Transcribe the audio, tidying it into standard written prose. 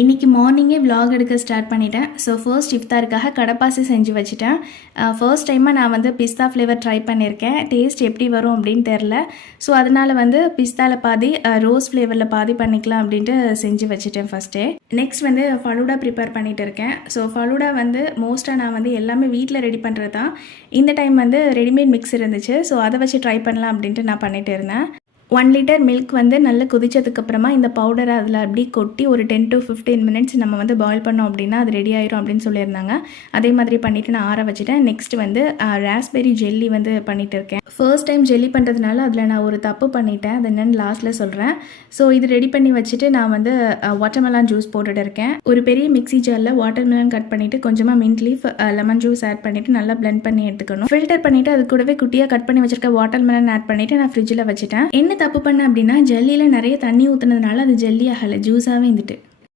இன்றைக்கி மார்னிங்கே vlog எடுக்க ஸ்டார்ட் பண்ணிட்டேன். ஸோ ஃபர்ஸ்ட் இஃப்தாருக்காக கடப்பாசி செஞ்சு வச்சுட்டேன். ஃபர்ஸ்ட் டைமாக நான் வந்து பிஸ்தா ஃப்ளேவர் ட்ரை பண்ணியிருக்கேன். டேஸ்ட் எப்படி வரும் அப்படின்னு தெரில. ஸோ அதனால் வந்து பிஸ்தாவில் பாதி ரோஸ் ஃப்ளேவரில் பாதி பண்ணிக்கலாம் அப்படின்ட்டு செஞ்சு வச்சுட்டேன் ஃபஸ்ட்டே. நெக்ஸ்ட் வந்து ஃபலூடா ப்ரிப்பேர் பண்ணிகிட்டு இருக்கேன். ஸோ ஃபலூடா வந்து மோஸ்ட்டாக நான் வந்து எல்லாமே வீட்டில் ரெடி பண்ணுறது தான். இந்த டைம் வந்து ரெடிமேட் மிக்ஸ் இருந்துச்சு. ஸோ அதை வச்சு ட்ரை பண்ணலாம் அப்படின்ட்டு நான் பண்ணிகிட்டு இருந்தேன். 1 லிட்டர் மில்க் வந்து நல்லா கொதிச்சதுக்கப்புறமா இந்த பவுடரை அதில் அப்படி கொட்டி ஒரு 10 to 15 மினிட்ஸ் நம்ம வந்து பாயில் பண்ணோம் அப்படின்னா அது ரெடி ஆயிரும் அப்படின்னு சொல்லியிருந்தாங்க. அதே மாதிரி பண்ணிவிட்டு நான் ஆற வச்சுட்டேன். நெக்ஸ்ட் வந்து ராஸ்பெரி ஜெல்லி வந்து பண்ணிகிட்டு இருக்கேன். ஃபர்ஸ்ட் டைம் ஜெல்லி பண்ணுறதுனால அதில் நான் ஒரு தப்பு பண்ணிட்டேன். அது என்னென்னு லாஸ்ட்டில் சொல்கிறேன். ஸோ இது ரெடி பண்ணி வச்சுட்டு நான் வந்து வாட்டர்மெலான் ஜூஸ் போட்டுட்டு இருக்கேன். ஒரு பெரிய மிக்ஸி ஜாரில் வாட்டர்மெலான் கட் பண்ணிவிட்டு கொஞ்சமாக mint leaf lemon juice add பண்ணிவிட்டு நல்லா பிளெண்ட் பண்ணி எடுத்துக்கணும். ஃபில்டர் பண்ணிவிட்டு அது கூடவே குட்டியாக கட் பண்ணி வச்சிருக்க வாட்டர்மெலான் ஆட் பண்ணிவிட்டு நான் ஃப்ரிட்ஜில் வச்சுட்டேன். என்ன தப்பு பண்ணேன் அப்படின்னா ஜல்லியில் நிறைய தண்ணி ஊற்றுனதுனால அது ஜல்லி ஆகலை, ஜூஸாகவே இருந்துட்டு.